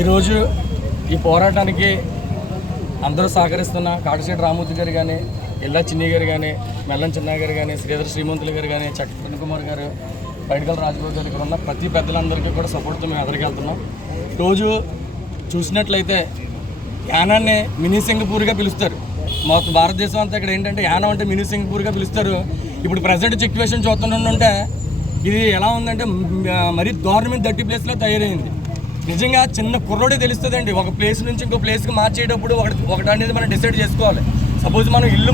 ఈరోజు ఈ పోరాటానికి అందరూ సహకరిస్తున్న కాకశెట్టి రామూర్తి గారు కానీ, ఇల్లా చిన్ని గారు కానీ, మెల్లం చిన్న గారు కానీ, శ్రీధర్ శ్రీమంతులు గారు కానీ, చక్రవర్తి కుమార్ గారు, పైడికల రాజగోపాల్ గారు ఇక్కడ ఉన్న ప్రతి పెద్దలందరికీ కూడా సపోర్ట్తో మేము ఎదురుకెళ్తున్నాం. రోజు చూసినట్లయితే యానాన్ని మినీ సింగపూర్గా పిలుస్తారు. మొత్తం భారతదేశం అంతా ఇక్కడ ఏంటంటే యానం అంటే మినీ సింగపూర్గా పిలుస్తారు. ఇప్పుడు ప్రజెంట్ సిచ్యువేషన్ చూస్తుంటే ఇది ఎలా ఉందంటే మరీ గవర్నమెంట్ దట్టి ప్లేస్లో తయారైంది. నిజంగా చిన్న కుర్రోడే తెలుస్తుందండి. ఒక ప్లేస్ నుంచి ఇంకో ప్లేస్కి మార్చేటప్పుడు ఒకటి అనేది మనం డిసైడ్ చేసుకోవాలి. సపోజ్ మనం ఇల్లు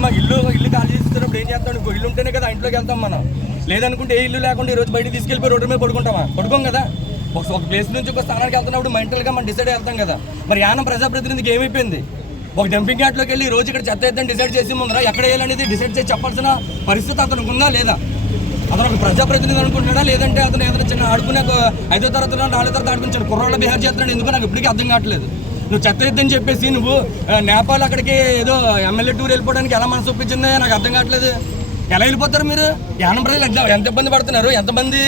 ఖాళీ చేస్తున్నప్పుడు ఏం చేస్తాం? ఇంకో ఇల్లు ఉంటేనే కదా ఇంట్లోకి వెళ్తాం మనం. లేదనుకుంటే ఏ ఇల్లు లేకుండా ఈరోజు బయటకు తీసుకెళ్ళిపోయి రోడ్డు మీద పడుకోం కదా. ఒక ప్లేస్ నుంచి ఒక స్థానానికి వెళ్తున్నప్పుడు మెంటల్గా మనం డిసైడ్ వెళ్తాం కదా. మరి యానం ప్రజాప్రతినిధికి ఏమైపోయింది? ఒక డంపింగ్ యార్డ్లోకి వెళ్ళి రోజు ఇక్కడ చెత్త ఎత్తాను డిసైడ్ చేసి ముందర ఎక్కడ వేయాలనేది డిసైడ్ చేసి చెప్పాల్సిన పరిస్థితి అతనికి ఉందా లేదా? అతను ఒక ప్రజాప్రతినిధి అనుకుంటున్నాడా, లేదంటే అతను ఏదైనా చిన్న ఆడుకునే 5వ తరగతి 4వ తరగతి ఆడుకుని చిన్న కుర్రోళ్ళ బిహేవ్ చేస్తున్నాడు? ఎందుకు నాకు ఇప్పటికీ అర్థం కావట్లేదు. నువ్వు చెత్త ఎద్దని చెప్పేసి నువ్వు నేపాల్ అక్కడికి ఏదో ఎమ్మెల్యే టూర్ వెళ్ళిపోవడానికి ఎలా మనసు ఒప్పించిందో నాకు అర్థం కావట్లేదు. ఎలా వెళ్ళిపోతారు మీరు? యానం ప్రజలు ఎంత ఇబ్బంది పడుతున్నారు, ఎంతమంది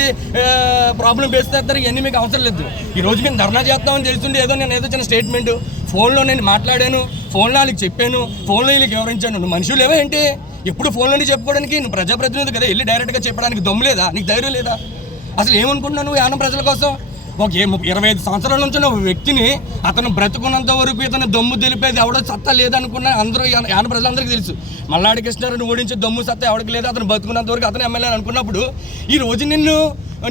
ప్రాబ్లం ఫేస్ చేస్తారు, ఇవన్నీ మీకు అవసరం లేదు. ఈ రోజు మేము ధర్నా చేస్తామని తెలుస్తుంటే నేను ఏదో చిన్న స్టేట్మెంట్ ఫోన్లో నేను మాట్లాడాను, ఫోన్లో వాళ్ళకి చెప్పాను, ఫోన్లో వీళ్ళకి వివరించాను. నువ్వు మనుషులు లేవా ఏంటి? ఎప్పుడు ఫోన్లోనే చెప్పుకోవడానికి? నువ్వు ప్రజాప్రతినిధి కదా, వెళ్ళి డైరెక్ట్గా చెప్పడానికి దమ్ము లేదా? నీకు ధైర్యం లేదా? అసలు ఏమనుకుంటున్నావు నువ్వు యానం ప్రజల కోసం? ఒక 25 సంవత్సరాల నుంచి ఒక వ్యక్తిని అతను బ్రతుకున్నంత వరకు ఇతను దమ్ము తెలిపేది ఎవడో సత్తా లేదనుకున్న అందరూ యాన ప్రజలందరికీ తెలుసు. మల్లాడి కృష్ణారావుని ఓడించే దమ్ము సత్తా ఎవరికి లేదు. అతను బతుకున్నంత వరకు అతను ఎమ్మెల్యే అనుకున్నప్పుడు ఈ రోజు నిన్ను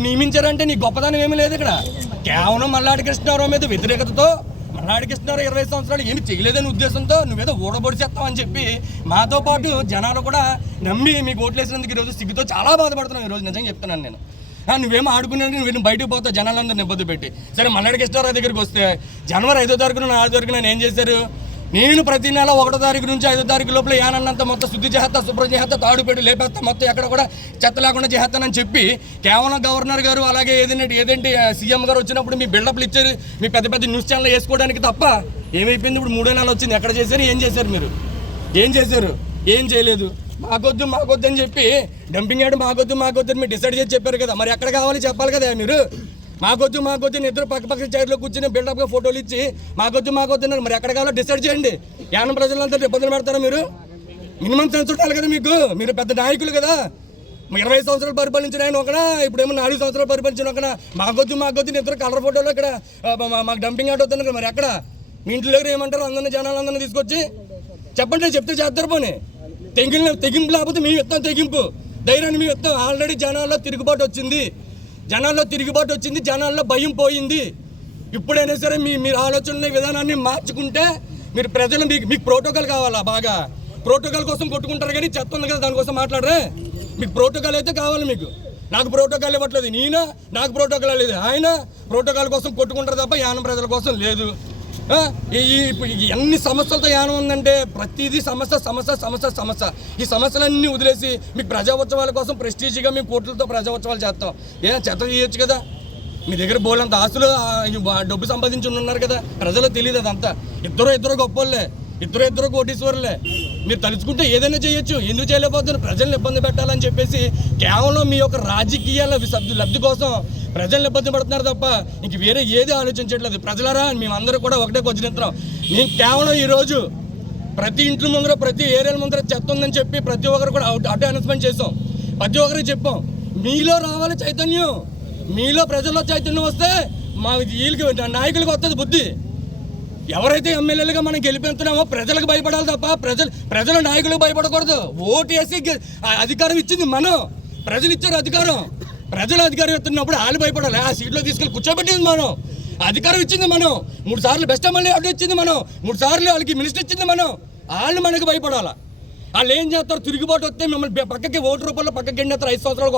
నియమించారంటే నీ గొప్పదనం ఏమీ లేదు ఇక్కడ. కేవలం మల్లాడి కృష్ణారావు మీద వ్యతిరేకతతో మల్లాడి కృష్ణారావు 20 సంవత్సరాలు ఏమి చేయలేదని ఉద్దేశంతో నువ్వేదో ఓడబొడి చేస్తావని చెప్పి మాతో పాటు జనాలు కూడా నమ్మి మీకు ఓట్లేసినందుకు ఈరోజు సిగ్గుతో చాలా బాధపడుతున్నాం. ఈరోజు నిజంగా చెప్తున్నాను నేను. నువ్వేమో ఆడుకున్నాను, నువ్వు బయటకు పోతావు జనాలందరినీ ఇబ్బంది పెట్టి. సరే, మల్లాడి కృష్ణారావు దగ్గరికి వస్తే జనవరి 5వ తారీఖున 4వ తారీఖున నేను ఏం చేశారు? నేను ప్రతి నెల 1వ తారీఖు నుంచి 5వ తారీఖు లోపల యానంతా మొత్తం శుద్ధి చేస్తా, శుభ్రం చేస్తా, తాడు పెట్టి లేపేస్తా, మొత్తం ఎక్కడ కూడా చెత్త లేకుండా చేస్తానని చెప్పి కేవలం గవర్నర్ గారు అలాగే ఏదంటే సీఎం గారు వచ్చినప్పుడు మీ బిల్డప్లు ఇచ్చారు, మీ పెద్ద పెద్ద న్యూస్ ఛానల్ వేసుకోవడానికి తప్ప ఏమైపోయింది? ఇప్పుడు 3 నెలలు వచ్చింది. ఎక్కడ చేశారు? ఏం చేశారు? మీరు ఏం చేశారు? ఏం చేయలేదు. మాకొద్దు అని చెప్పి డంపింగ్ యార్డ్ మాకొద్దు అని మీరు డిసైడ్ చేసి చెప్పారు కదా. మరి ఎక్కడ కావాలి చెప్పాలి కదా మీరు. మాకొద్దు ఇద్దరు పక్క చైర్లో కూర్చొని బిల్డప్గా ఫోటోలు ఇచ్చి మాకొద్దు అన్నారు. మరి ఎక్కడ కావాలో డిసైడ్ చేయండి. యానం ప్రజలంతా ఇబ్బందులు పడతారా మీరు? మినిమం సెన్స్ ఉండాలి కదా మీకు. మీరు పెద్ద నాయకులు కదా. 20 సంవత్సరాలు పరిపాలించిన ఆయన ఒకనా, ఇప్పుడేమో 4 సంవత్సరాలు పరిపాలించిన ఒకనా. మాకొద్దు ఇద్దరు కలర్ ఫోటోలో ఇక్కడ మాకు డంపింగ్ యార్డ్ వద్దన్నారు. మరి ఎక్కడ? మీ ఇంట్లో దగ్గర ఏమంటారు? జనాలందరినీ తీసుకొచ్చి చెప్పండి, చెప్తే చేస్తారు. పోనీ తెగింపు లేకపోతే మీ ఇస్తాం తెగింపు, ధైర్యాన్ని మీ ఇస్తాం. ఆల్రెడీ జనాల్లో తిరుగుబాటు వచ్చింది, జనాల్లో భయం పోయింది. ఇప్పుడైనా సరే మీరు ఆలోచన విధానాన్ని మార్చుకుంటే మీరు ప్రజలు మీకు ప్రోటోకాల్ కావాలా? బాగా ప్రోటోకాల్ కోసం కొట్టుకుంటారు కానీ చెత్త ఉంది కదా దానికోసం మాట్లాడరే. మీకు ప్రోటోకాల్ అయితే కావాలి. నాకు ప్రోటోకాల్ ఇవ్వట్లేదు. నాకు ప్రోటోకాల్ లేదు. ఆయన ప్రోటోకాల్ కోసం కొట్టుకుంటారు తప్ప యానం ప్రజల కోసం లేదు. ఎన్ని సమస్యలతో యానం ఉందంటే ప్రతిదీ సమస్య. ఈ సమస్యలన్నీ వదిలేసి మీకు ప్రజా ఉత్సవాల కోసం ప్రెస్టీజ్గా మేము కోట్లతో ప్రజా ఉత్సవాలు చేస్తాం. ఏదైనా చెత్త చేయొచ్చు కదా. మీ దగ్గర బోలంత ఆస్తులు డబ్బు సంపాదించి ఉన్నారు కదా. ప్రజలకు తెలియదు అదంతా. ఇద్దరు గొప్పోళ్ళే, ఇద్దరు కోటీశ్వరులే. మీరు తలుచుకుంటే ఏదైనా చేయొచ్చు. ఎందుకు చేయలేకపోతున్నారు? ప్రజల్ని ఇబ్బంది పెట్టాలని చెప్పేసి కేవలం మీ యొక్క రాజకీయాల లబ్ధి కోసం ప్రజల్ని ఇబ్బంది పడుతున్నారు తప్ప ఇంక వేరే ఏది ఆలోచించట్లేదు. ప్రజలరా, మేమందరూ కూడా ఒకటే కొద్దినిద్దాం. మేము కేవలం ఈరోజు ప్రతి ఇంట్లో ముందర, ప్రతి ఏరియాల ముందర చెత్త ఉందని చెప్పి ప్రతి ఒక్కరు కూడా అటు అనౌన్స్మెంట్ చేసాం. ప్రతి ఒక్కరికి చెప్పాం, మీలో రావాలి చైతన్యం. మీలో ప్రజల్లో చైతన్యం వస్తే మా వీళ్ళకి నాయకులకు వస్తుంది బుద్ధి. ఎవరైతే ఎమ్మెల్యేలుగా మనం గెలిపిస్తున్నామో ప్రజలకు భయపడాలి తప్ప ప్రజల నాయకులకు భయపడకూడదు. ఓటు వేసి అధికారం ఇచ్చింది మనం, ప్రజలు ఇచ్చారు అధికారం. ప్రజలు అధికారం ఇస్తున్నప్పుడు వాళ్ళు భయపడాలి. ఆ సీట్లో తీసుకెళ్ళి కూర్చోబెట్టింది మనం, అధికారం ఇచ్చింది మనం. 3 సార్లు బెస్ట్ ఎమ్మెల్యే అడ్డు ఇచ్చింది మనం, 3 సార్లు వాళ్ళకి మినిస్టర్ ఇచ్చింది మనం. వాళ్ళు మనకు భయపడాలా? వాళ్ళు ఏం చేస్తారు? తిరుగుబాటు వస్తే మిమ్మల్ని పక్కకి ఓటు రూపంలో పక్కకి ఎండేస్తారు. 5 సంవత్సరాలకు